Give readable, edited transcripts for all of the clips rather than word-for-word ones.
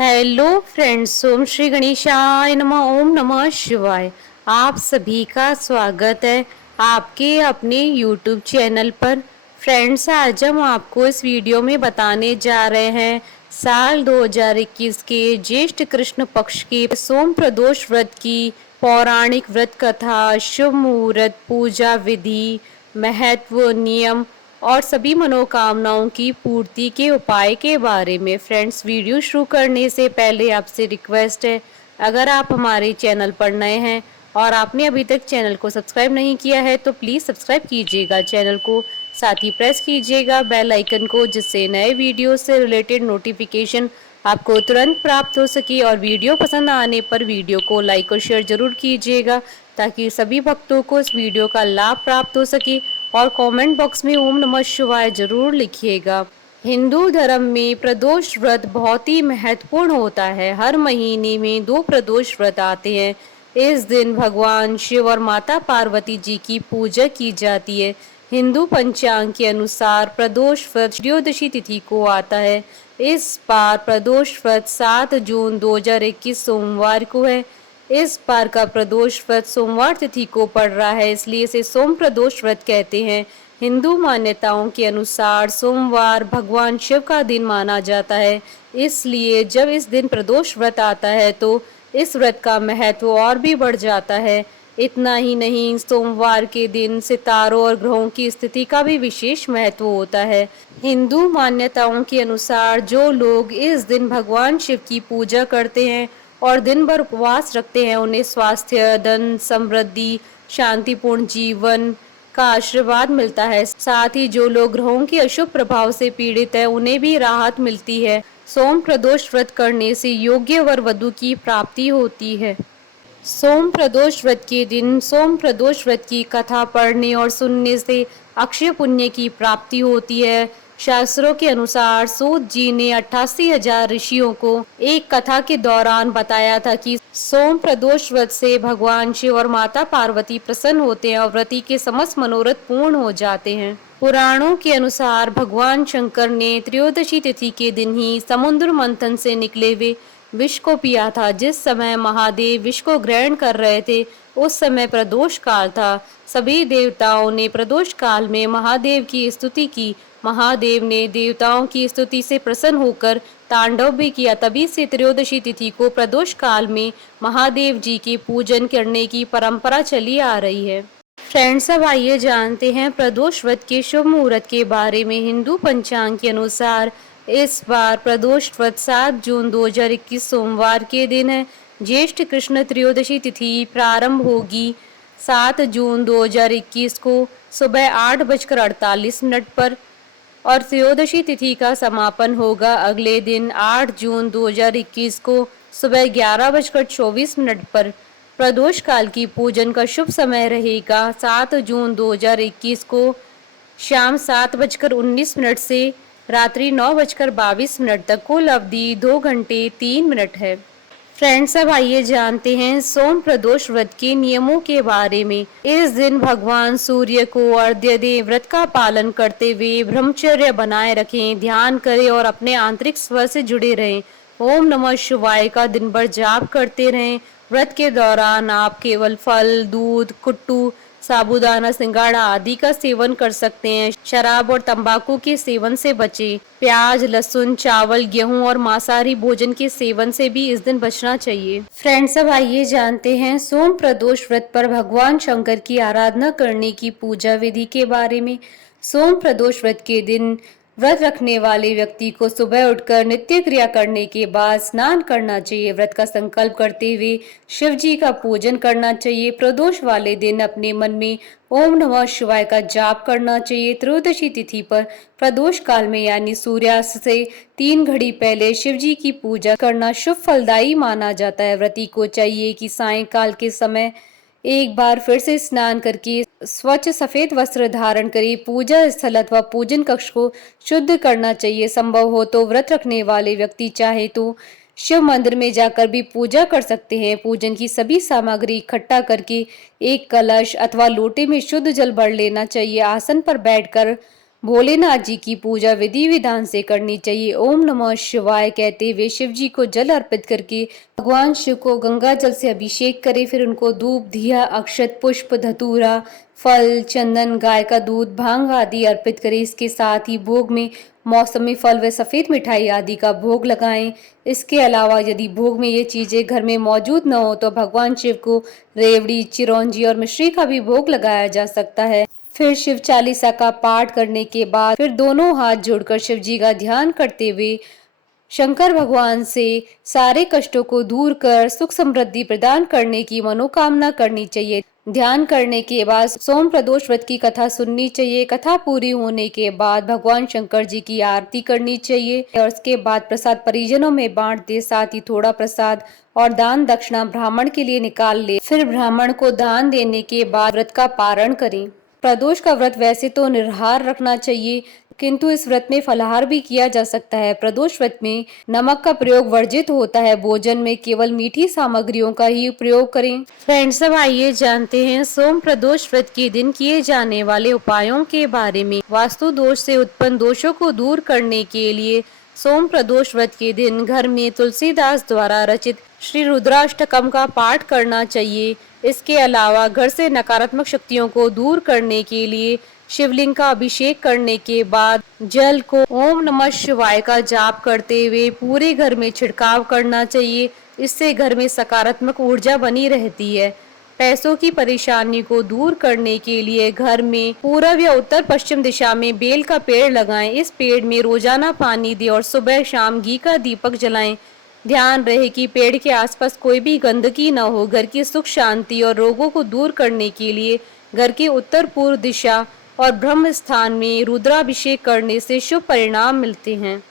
Hello friends, ओम श्री गणेशाय नमः। ओम नमः शिवाय। आप सभी का स्वागत है आपके अपने यूट्यूब चैनल पर। फ्रेंड्स, आज हम आपको इस वीडियो में बताने जा रहे हैं साल 2021 के ज्येष्ठ कृष्ण पक्ष के सोम प्रदोष व्रत की पौराणिक व्रत कथा, शुभ मुहूर्त, पूजा विधि, महत्व, नियम और सभी मनोकामनाओं की पूर्ति के उपाय के बारे में। फ्रेंड्स, वीडियो शुरू करने से पहले आपसे रिक्वेस्ट है, अगर आप हमारे चैनल पर नए हैं और आपने अभी तक चैनल को सब्सक्राइब नहीं किया है तो प्लीज़ सब्सक्राइब कीजिएगा चैनल को, साथ ही प्रेस कीजिएगा बेल आइकन को, जिससे नए वीडियो से रिलेटेड नोटिफिकेशन आपको तुरंत प्राप्त हो सके। और वीडियो पसंद आने पर वीडियो को लाइक और शेयर जरूर कीजिएगा ताकि सभी भक्तों को इस वीडियो का लाभ प्राप्त हो सके। और कमेंट बॉक्स में ओम नमः शिवाय जरूर लिखिएगा। हिंदू धर्म में प्रदोष व्रत बहुत ही महत्वपूर्ण होता है। हर महीने में 2 प्रदोष व्रत आते हैं। इस दिन भगवान शिव और माता पार्वती जी की पूजा की जाती है। हिंदू पंचांग के अनुसार प्रदोष व्रत त्रयोदशी तिथि को आता है। इस बार प्रदोष व्रत 7 जून 2021 सोमवार को है। इस बार का प्रदोष व्रत सोमवार तिथि को पड़ रहा है, इसलिए इसे सोम प्रदोष व्रत कहते हैं। हिंदू मान्यताओं के अनुसार सोमवार भगवान शिव का दिन माना जाता है, इसलिए जब इस दिन प्रदोष व्रत आता है तो इस व्रत का महत्व और भी बढ़ जाता है। इतना ही नहीं, सोमवार के दिन सितारों और ग्रहों की स्थिति का भी विशेष महत्व होता है। हिंदू मान्यताओं के अनुसार जो लोग इस दिन भगवान शिव की पूजा करते हैं और दिन भर उपवास रखते हैं, उन्हें स्वास्थ्य, धन, समृद्धि, शांतिपूर्ण जीवन का आशीर्वाद मिलता है। साथ ही जो लोग ग्रहों के अशुभ प्रभाव से पीड़ित है, उन्हें भी राहत मिलती है। सोम प्रदोष व्रत करने से योग्य वर वधु की प्राप्ति होती है। सोम प्रदोष व्रत के दिन सोम प्रदोष व्रत की कथा पढ़ने और सुनने से अक्षय पुण्य की प्राप्ति होती है। शास्त्रों के अनुसार सूत जी ने 88,000 ऋषियों को एक कथा के दौरान बताया था कि सोम प्रदोष व्रत से भगवान शिव और माता पार्वती प्रसन्न होते हैं और व्रती के समस्त मनोरथ पूर्ण हो जाते हैं। पुराणों के अनुसार भगवान शंकर ने त्रयोदशी तिथि के दिन ही समुद्र मंथन से निकले हुए विष को पिया था। जिस समय महादेव विष को ग्रहण कर रहे थे, उस समय प्रदोष काल था। सभी देवताओं ने प्रदोष काल में महादेव की स्तुति की। महादेव ने देवताओं की स्तुति से प्रसन्न होकर तांडव भी किया। तभी से त्रयोदशी तिथि को प्रदोष काल में महादेव जी के पूजन करने की परंपरा चली आ रही है। फ्रेंड्स, अब आइए जानते हैं प्रदोष व्रत के शुभ मुहूर्त के बारे में। हिंदू पंचांग के अनुसार इस बार प्रदोष व्रत 7 जून 2021 सोमवार के दिन है। ज्येष्ठ कृष्ण त्रयोदशी तिथि प्रारंभ होगी 7 जून 2021 को सुबह 8:48 पर और त्रयोदशी तिथि का समापन होगा अगले दिन 8 जून 2021 को सुबह 11:24 पर। प्रदोष काल की पूजन का शुभ समय रहेगा 7 जून 2021 को शाम 7:19 से रात्रि 9:22 तक। कुल अवधि 2 घंटे 3 मिनट है। फ्रेंड्स, अब आइए जानते हैं सोम प्रदोष व्रत के नियमों के बारे में। इस दिन भगवान सूर्य को अर्घ्य दें, व्रत का पालन करते हुए ब्रह्मचर्य बनाए रखें, ध्यान करें और अपने आंतरिक स्वर से जुड़े रहें। ओम नमः शिवाय का दिन भर जाप करते रहें। व्रत के दौरान आप केवल फल, दूध, कुट्टू, साबूदाना, सिंगाड़ा आदि का सेवन कर सकते हैं। शराब और तंबाकू के सेवन से बचें। प्याज, लहसुन, चावल, गेहूं और मांसाहारी भोजन के सेवन से भी इस दिन बचना चाहिए। फ्रेंड्स, अब आइए जानते हैं सोम प्रदोष व्रत पर भगवान शंकर की आराधना करने की पूजा विधि के बारे में। सोम प्रदोष व्रत के दिन व्रत रखने वाले व्यक्ति को सुबह उठकर नित्य क्रिया करने के बाद स्नान करना चाहिए। व्रत का संकल्प करते हुए शिव जी का पूजन करना चाहिए। प्रदोष वाले दिन अपने मन में ओम नमः शिवाय का जाप करना चाहिए। त्रयोदशी तिथि पर प्रदोष काल में यानी सूर्यास्त से 3 घड़ी पहले शिव जी की पूजा करना शुभ फलदायी माना जाता है। व्रती को चाहिए कि सायंकाल के समय एक बार फिर से स्नान करके स्वच्छ सफेद वस्त्र धारण करे। पूजा स्थल अथवा पूजन कक्ष को शुद्ध करना चाहिए। संभव हो तो व्रत रखने वाले व्यक्ति चाहे तो शिव मंदिर में जाकर भी पूजा कर सकते हैं। पूजन की सभी सामग्री इकट्ठा करके एक कलश अथवा लोटे में शुद्ध जल भर लेना चाहिए। आसन पर बैठकर भोलेनाथ जी की पूजा विधि विधान से करनी चाहिए। ओम नमः शिवाय कहते हुए शिव जी को जल अर्पित करके भगवान शिव को गंगा जल से अभिषेक करें। फिर उनको धूप, दिया, अक्षत, पुष्प, धतूरा, फल, चंदन, गाय का दूध, भांग आदि अर्पित करें। इसके साथ ही भोग में मौसमी फल व सफेद मिठाई आदि का भोग लगाएं। इसके अलावा यदि भोग में ये चीजें घर में मौजूद न हो तो भगवान शिव को रेवड़ी, चिरौंजी और मिश्री का भी भोग लगाया जा सकता है। फिर शिव चालीसा का पाठ करने के बाद फिर दोनों हाथ जोड़कर शिव जी का ध्यान करते हुए शंकर भगवान से सारे कष्टों को दूर कर सुख समृद्धि प्रदान करने की मनोकामना करनी चाहिए। ध्यान करने के बाद सोम प्रदोष व्रत की कथा सुननी चाहिए। कथा पूरी होने के बाद भगवान शंकर जी की आरती करनी चाहिए और उसके बाद प्रसाद परिजनों में बांट दे। साथ ही थोड़ा प्रसाद और दान दक्षिणा ब्राह्मण के लिए निकाल ले। फिर ब्राह्मण को दान देने के बाद व्रत का पारण करें। प्रदोष का व्रत वैसे तो निराहार रखना चाहिए, किंतु इस व्रत में फलाहार भी किया जा सकता है। प्रदोष व्रत में नमक का प्रयोग वर्जित होता है। भोजन में केवल मीठी सामग्रियों का ही प्रयोग करें। फ्रेंड्स, अब आइए जानते हैं सोम प्रदोष व्रत के दिन किए जाने वाले उपायों के बारे में। वास्तु दोष से उत्पन्न दोषों को दूर करने के लिए सोम प्रदोष व्रत के दिन घर में तुलसीदास द्वारा रचित श्री रुद्राष्टकम का पाठ करना चाहिए। इसके अलावा घर से नकारात्मक शक्तियों को दूर करने के लिए शिवलिंग का अभिषेक करने के बाद जल को ओम नमः शिवाय का जाप करते हुए पूरे घर में छिड़काव करना चाहिए। इससे घर में सकारात्मक ऊर्जा बनी रहती है। पैसों की परेशानी को दूर करने के लिए घर में पूर्व या उत्तर पश्चिम दिशा में बेल का पेड़ लगाएं। इस पेड़ में रोजाना पानी दें और सुबह शाम घी का दीपक जलाएं। ध्यान रहे कि पेड़ के आसपास कोई भी गंदगी न हो। घर की सुख शांति और रोगों को दूर करने के लिए घर के उत्तर पूर्व दिशा और ब्रह्म स्थान में रुद्राभिषेक करने से शुभ परिणाम मिलते हैं।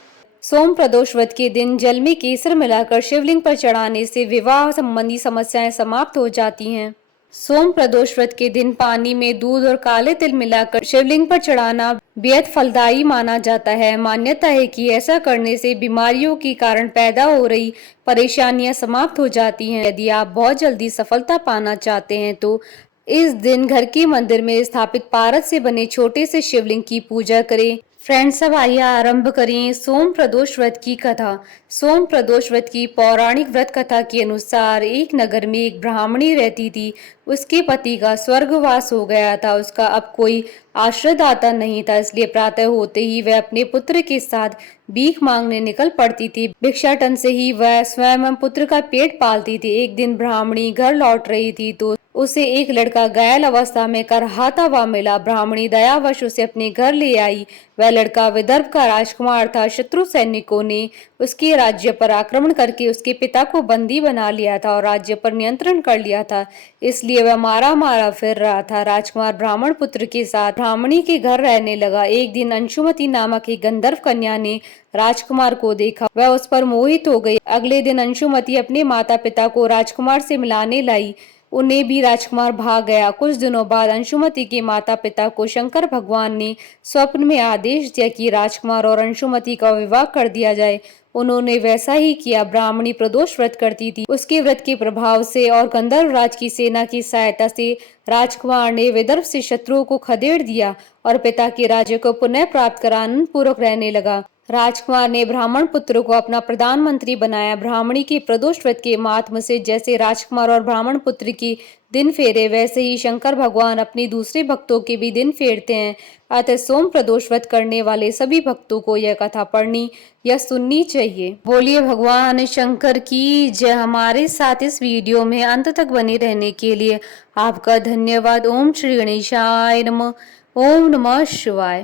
सोम प्रदोष व्रत के दिन जल में केसर मिलाकर शिवलिंग पर चढ़ाने से विवाह संबंधी समस्याएं समाप्त हो जाती हैं। सोम प्रदोष व्रत के दिन पानी में दूध और काले तिल मिलाकर शिवलिंग पर चढ़ाना बेहद फलदायी माना जाता है। मान्यता है कि ऐसा करने से बीमारियों के कारण पैदा हो रही परेशानियां समाप्त हो जाती हैं। यदि आप बहुत जल्दी सफलता पाना चाहते हैं तो इस दिन घर के मंदिर में स्थापित पारद से बने छोटे से शिवलिंग की पूजा करें। फ्रेंड्स, अब आइए आरंभ करें सोम प्रदोष व्रत की कथा। सोम प्रदोष व्रत की पौराणिक व्रत कथा के अनुसार एक नगर में एक ब्राह्मणी रहती थी। उसके पति का स्वर्गवास हो गया था। उसका अब कोई आश्रयदाता नहीं था, इसलिए प्रातः होते ही वह अपने पुत्र के साथ भीख मांगने निकल पड़ती थी। भिक्षाटन से ही वह स्वयं पुत्र का पेट पालती थी। एक दिन ब्राह्मणी घर लौट रही थी तो उसे एक लड़का घायल अवस्था में करहाता हुआ मिला। ब्राह्मणी दयावश उसे अपने घर ले आई। वह लड़का विदर्भ का राजकुमार था। शत्रु सैनिकों ने उसके राज्य पर आक्रमण करके उसके पिता को बंदी बना लिया था और राज्य पर नियंत्रण कर लिया था, इसलिए वह मारा मारा फिर रहा था। राजकुमार ब्राह्मण पुत्र के साथ ब्राह्मणी के घर रहने लगा। एक दिन अंशुमति नामक एक गंधर्व कन्या ने राजकुमार को देखा। वह उस पर मोहित हो गई। अगले दिन अंशुमति अपने माता पिता को राजकुमार से मिलाने लाई। उन्हें भी राजकुमार भाग गया। कुछ दिनों बाद अंशुमति के माता पिता को शंकर भगवान ने स्वप्न में आदेश दिया कि राजकुमार और अंशुमति का विवाह कर दिया जाए। उन्होंने वैसा ही किया। ब्राह्मणी प्रदोष व्रत करती थी। उसके व्रत के प्रभाव से और गंधर्व राज की सेना की सहायता से राजकुमार ने विदर्भ से शत्रुओं को खदेड़ दिया और पिता के राज्य को पुनः प्राप्त कर आनंद पूर्वक रहने लगा। राजकुमार ने ब्राह्मण पुत्र को अपना प्रधानमंत्री बनाया। ब्राह्मणी के प्रदोष व्रत के महात्म से जैसे राजकुमार और ब्राह्मण पुत्र की दिन फेरे, वैसे ही शंकर भगवान अपने दूसरे भक्तों के भी दिन फेरते हैं। अतः सोम प्रदोष व्रत करने वाले सभी भक्तों को यह कथा पढ़नी या सुननी चाहिए। बोलिए भगवान शंकर की जय। हमारे साथ इस वीडियो में अंत तक बने रहने के लिए आपका धन्यवाद। ओम श्री गणेशाय नमः। ओम नमः शिवाय।